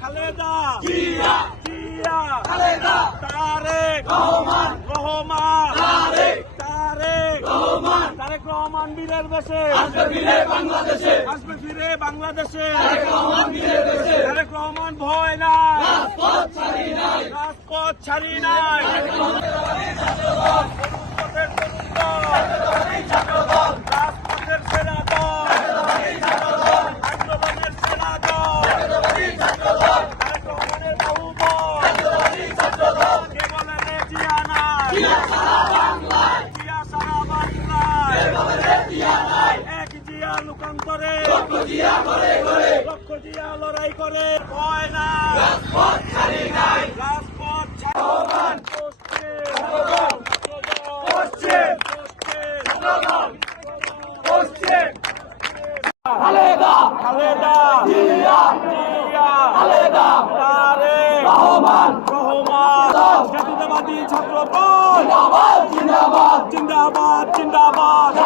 খালেদা তারেক রহমান বীরের বেশে আসবে ফিরে বাংলাদেশে তারেক রহমান ভয় নাই রাজপথ ছাড়ি নাই রাজপথের সেরা দল আন্দোলনের সেরা দল তারেক রহমানের বাহুবল কে বলে রে জিয়া নাই জিয়া সারা বাংলায় এক জিয়া লোকান্তরে লক্ষ জিয়া লড়াই করে ভয় না রাজপথ ছাড়ি খালেদা তারেক রহমান জাতীয়তাবাদী ছাত্রদল জিন্দাবাদ